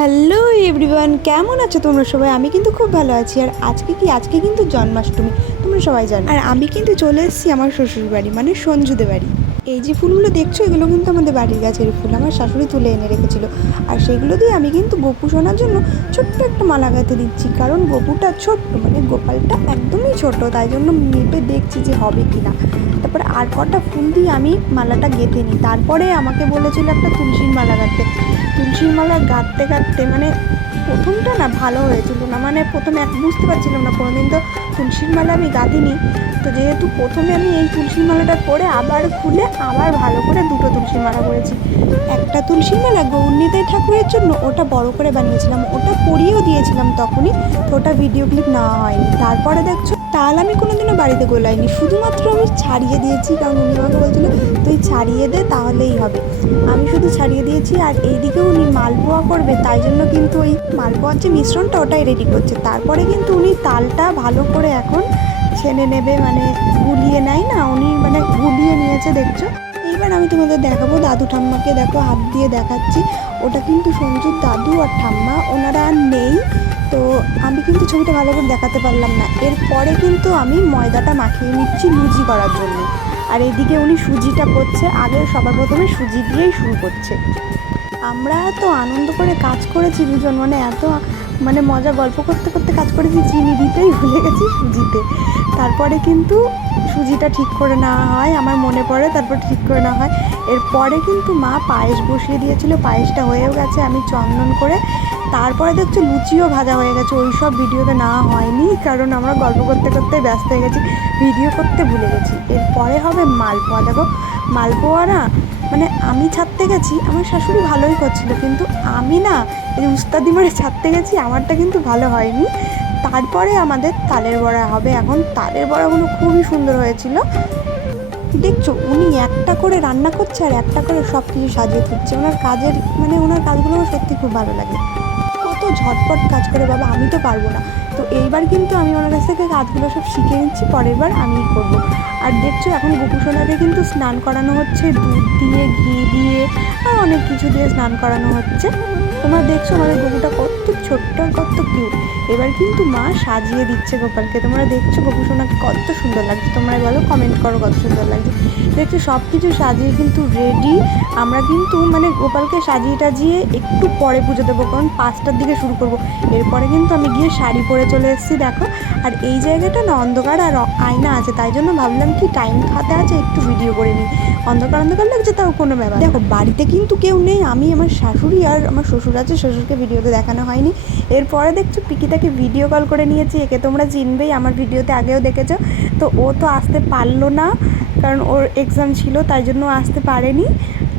Hello everyone, কেমন আছো তোমরা সবাই? আমি কিন্তু খুব ভালো আছি। আর আজকে কি? আজকে কিন্তু জন্মাষ্টমী, তোমরা সবাই জানো। আর আমি কিন্তু চলে এসেছি আমার শ্বশুর বাড়ি মানে সঞ্জুদের বাড়ি। এই যে ফুলগুলো দেখছ, এগুলো কিন্তু আমাদের বাড়ির গাছের ফুল। আমার শাশুড়ি তুলে এনে রেখেছিল। আর সেগুলো দিয়ে আমি কিন্তু গপু শোনার জন্য ছোট্ট একটা মালা গাঁথে দিচ্ছি। কারণ গপুটা ছোট্ট মানে গোপালটা একদমই ছোট, তাই জন্য মেপে দেখছি যে হবে কি না তারপর আর কটা ফুল দিয়ে আমি মালাটা গেঁথে নিই। তারপরে আমাকে বলেছিল একটা তুলসীর মালা গাঁথতে। তুলসীর মালা গাঁথতে গাঁথতে মানে প্রথমটা না ভালো হয়েছিল না মানে প্রথমে এক বুঝতে পারছিলাম না, কোনোদিন তো তুলসীর মালা আমি গাঁথিনি। তো যেহেতু প্রথমে আমি এই তুলসীর মালাটা পরে আবার খুলে আবার ভালো করে দুটো তুলসীর মালা করেছি। একটা তুলসীর মালা গৌরনীতাই ঠাকুরের জন্য ওটা বড় করে বানিয়েছিলাম, ওটা পরিয়েও দিয়েছিলাম তখনই, তো ওটা ভিডিও ক্লিপ নেওয়া হয়নি। তারপরে দেখছ তাল আমি কোনোদিনও বাড়িতে গোলাইনি। শুধুমাত্র আমি ছাড়িয়ে দিয়েছি, কারণ উনি আমাকে বলছিল, তুই ছাড়িয়ে দে, তাহলেই হবে। আমি শুধু ছাড়িয়ে দিয়েছি, আর এইদিকে উনি মালপোয়া করবে, তাই জন্য কিন্তু ওই মালপোয়ার যে মিশ্রণটা, ওটাই রেডি করছে। তারপরে কিন্তু উনি তালটা ভালো করে এখন ছেনে নেবে মানে গুলিয়ে নেয় না, উনি মানে গুলিয়ে নিয়েছে, দেখছ? এইবার আমি তোমাদের দেখাবো দাদু ঠাম্মাকে, দেখো হাত দিয়ে দেখাচ্ছি। ওটা কিন্তু সঞ্জুর দাদু আর ঠাম্মা, ওনারা আর নেই। তো আমি কিন্তু ছবিটা ভালো করে দেখাতে পারলাম না। এরপরে কিন্তু আমি ময়দাটা মাখিয়ে নিচ্ছি লুচি করার জন্য। আর এদিকে উনি সুজিটা করছে আগে সবার প্রথমে সুজি দিয়েই শুরু করছে। আমরা তো আনন্দ করে কাজ করেছি দুজন মানে এত মানে মজা গল্প করতে করতে কাজ করেছি, চিনি দিতেই ভুলে গেছি সুজিতে তারপরে কিন্তু সুজিটা ঠিক করে নেওয়া হয়, আমার মনে পড়ে তারপর ঠিক করে নেওয়া হয়। এরপরে কিন্তু মা পায়েস বসিয়ে দিয়েছিল, পায়েসটা হয়েও গেছে, আমি চন্দন করে তারপরে দেখছ লুচিও ভাজা হয়ে গেছে ওই সব ভিডিওতে না হয়নি, কারণ আমরা গল্প করতে করতে ব্যস্ত হয়ে গেছি, ভিডিও করতে ভুলে গেছি। এরপরে হবে মালপোয়া। দেখো, মালপোয়া না মানে আমি ছাড়তে গেছি, আমার শাশুড়ি ভালোই করছিল, কিন্তু আমি না, এই উস্তাদি মারে ছাড়তে গেছি, আমারটা কিন্তু ভালো হয়নি। তারপরে আমাদের তালের বড়া হবে। এখন তালের বড়াগুলো খুবই সুন্দর হয়েছিল। দেখছ, উনি একটা করে রান্না করছে আর একটা করে সব কিছু সাজিয়ে তুলছে। ওনার কাজের মানে ওনার কাজগুলো আমার সত্যি খুব ভালো লাগে। ঝটপট কাজ করে বাবা, আমি তো পারব না। তো এইবার কিন্তু আমি ওনার কাছ থেকে কাজগুলো সব শিখে নিচ্ছি পরের বার আমিই করব। আর দেখছ, এখন গোপুসোনাকে কিন্তু স্নান করানো হচ্ছে, দুধ দিয়ে, ঘি দিয়ে, আর অনেক কিছু দিয়ে স্নান করানো হচ্ছে। তোমরা দেখছ আমাদের গপুটা কত ছোট্ট কত কিউট এবার কিন্তু মা সাজিয়ে দিচ্ছে গোপালকে। তোমরা দেখছ গোপুসোনাকে কত সুন্দর লাগছে। তোমরা বলো কমেন্ট করো কত সুন্দর লাগছে। দেখছ সব কিছু সাজিয়ে কিন্তু রেডি আমরা কিন্তু মানে গোপালকে সাজিয়ে টাজিয়ে একটু পরে পুজো দেবো, কারণ পাঁচটার দিকে শুরু করব। এরপরে কিন্তু আমি গিয়ে শাড়ি পরে চলে এসেছি, দেখো। আর এই জায়গাটা না অন্ধকার আর আয়না আছে, তাই জন্য ভাবলাম কি টাইম হাতে আছে, একটু ভিডিও করে নিই। অন্ধকার অন্ধকার লাগছে, তাও কোনো ব্যাপার দেখো, বাড়িতে কিন্তু কেউ নেই, আমি আমার শাশুড়ি আর আমার শ্বশুর আছে, শ্বশুরকে ভিডিওতে দেখানো হয়নি। এরপরে দেখছ পিকিতাকে ভিডিও কল করে নিয়েছি। একে তোমরা চিনবেই, আমার ভিডিওতে আগেও দেখেছ। তো ও তো আসতে পারল না, কারণ ওর এক্সাম ছিল, তাই জন্য আসতে পারেনি।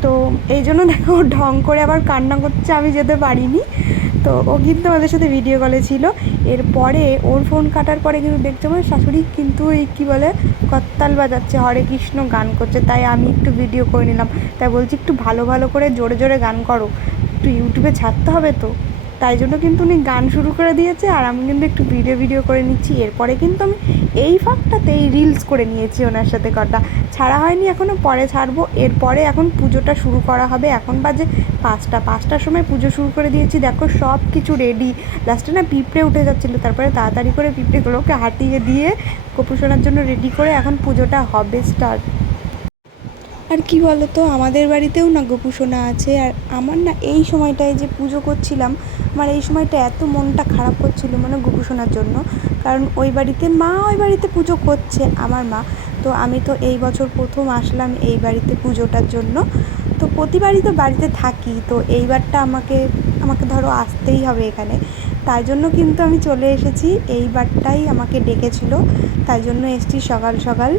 তো এই জন্য দেখো ঢং করে আবার কান্না করছে, আমি যেতে পারিনি। তো ও কিন্তু আমাদের সাথে ভিডিও কলে ছিল। এরপরে ওর ফোন কাটার পরে কিন্তু দেখছ, আমার শাশুড়ি কিন্তু এই কী বলে, কত্তাল বাজাচ্ছে, হরে কৃষ্ণ গান করছে। তাই আমি একটু ভিডিও করে নিলাম। তাই বলছি, একটু ভালো ভালো করে জোরে জোরে গান করো। একটু ইউটিউবে ছাড়তে হবে তো? তাই জন্য কিন্তু উনি গান শুরু করে দিয়েছে আর আমি কিন্তু একটু ভিডিও ভিডিও করে নিচ্ছি। এরপরে কিন্তু আমি এই ফাঁকটাতে এই রিলস করে নিয়েছি ওনার সাথে কটা। ছাড়া হয়নি এখনও পরে ছাড়বো। এরপরে এখন পুজোটা শুরু করা হবে। এখন বাজে পাঁচটা। পাঁচটার সময় পুজো শুরু করে দিয়েছি। দেখো সব কিছু রেডি লাস্টে না পিঁপড়ে উঠে যাচ্ছিল। তারপরে তাড়াতাড়ি করে পিঁপড়েগুলোকে হাঁটিয়ে দিয়ে কপুসোনার জন্য রেডি করে এখন পুজোটা হবে স্টার্ট আর কি বলো তো আমাদের বাড়িতেও না গোপুসোনা আছে, আর আমার না এই সময়টায় যে পুজো করছিলাম, আমার এই সময়টা এত মনটা খারাপ করছিল মানে গোপুসোনার জন্য। কারণ ওই বাড়িতে মা ওই বাড়িতে পুজো করছে, আমার মা। তো আমি তো এই বছর প্রথম আসলাম এই বাড়িতে পুজোটার জন্য। তো প্রতিবারই তো বাড়িতে থাকি, তো এইবারটা আমাকে আমাকে ধরো আসতেই হবে এখানে। তাই জন্য কিন্তু আমি চলে এসেছি, এইবারটাই আমাকে ডেকেছিল। তাই জন্য এসেছি সকাল সকাল।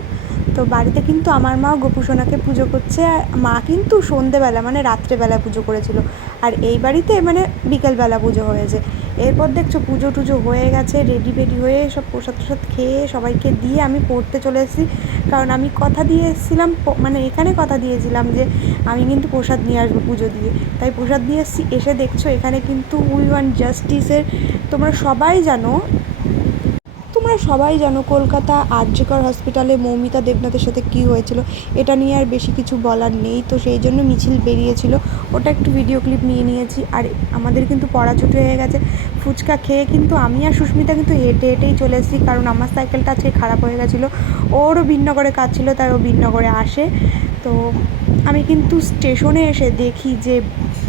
তো বাড়িতে কিন্তু আমার মাও গোপুসোনাকে পুজো করছে, আর মা কিন্তু সন্ধেবেলা মানে রাত্রেবেলা পুজো করেছিল। আর এই বাড়িতে মানে বিকেলবেলা পুজো হয়েছে। এরপর দেখছ পুজো টুজো হয়ে গেছে রেডি ফেডি হয়ে সব প্রসাদ টসাদ খেয়ে সবাইকে দিয়ে আমি পড়তে চলে এসেছি। কারণ আমি কথা দিয়ে এসেছিলাম মানে এখানে কথা দিয়েছিলাম যে আমি কিন্তু প্রসাদ নিয়ে আসব পুজো দিয়ে। তাই প্রসাদ নিয়ে এসেছি, এসে দেখছ এখানে কিন্তু উই ওয়ান জাস্টিসের, তোমরা সবাই জানো তোমরা সবাই জানো কলকাতা আরজিকর হসপিটালে মৌমিতা দেবনাথের সাথে কী হয়েছিল, এটা নিয়ে আর বেশি কিছু বলার নেই। তো সেই জন্য মিছিল বেরিয়েছিল। ওটা একটু ভিডিও ক্লিপ নিয়ে নিয়েছি। আর আমাদের কিন্তু পড়া ছুটি হয়ে গেছে। ফুচকা খেয়ে কিন্তু আমি আর সুস্মিতা কিন্তু হেঁটে হেঁটেই চলে এসেছি। কারণ আমার সাইকেলটা আজকে খারাপ হয়ে গেছিল। ওরও ভিন্নগরে কাজ ছিল, তাই ও ভিন্নগরে আসে। তো আমি কিন্তু স্টেশনে এসে দেখি যে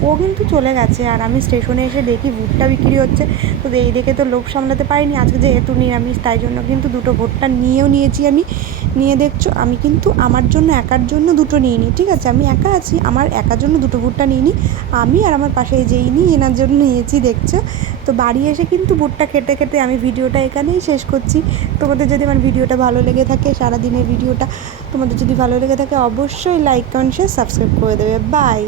ও কিন্তু চলে গেছে আর আমি স্টেশনে এসে দেখি ভুট্টা বিক্রি হচ্ছে। তো এই দেখে তো লোভ সামলাতে পারিনি। আজকে যেহেতু নিরামিষ তাই জন্য কিন্তু দুটো ভুট্টা নিয়েও নিয়েছি আমি। নিয়ে দেখছ, আমি কিন্তু আমার জন্য একার জন্য দুটো নিয়ে নিই ঠিক আছে? আমি একা আছি, আমার একার জন্য দুটো ভুট্টা নিয়ে নিই আমি আর আমার পাশে যেই নিই, এনার জন্য নিয়েছি, দেখছ? তো বাড়ি এসে কিন্তু ভুট্টা খেতে খেতে আমি ভিডিওটা এখানেই শেষ করছি। তোমাদের যদি আমার ভিডিওটা ভালো লেগে থাকে, সারাদিনের ভিডিওটা তোমাদের যদি ভালো লেগে থাকে, অবশ্যই লাইক কমেন্ট শেয়ার সাবস্ক্রাইব করে দেবে। বাই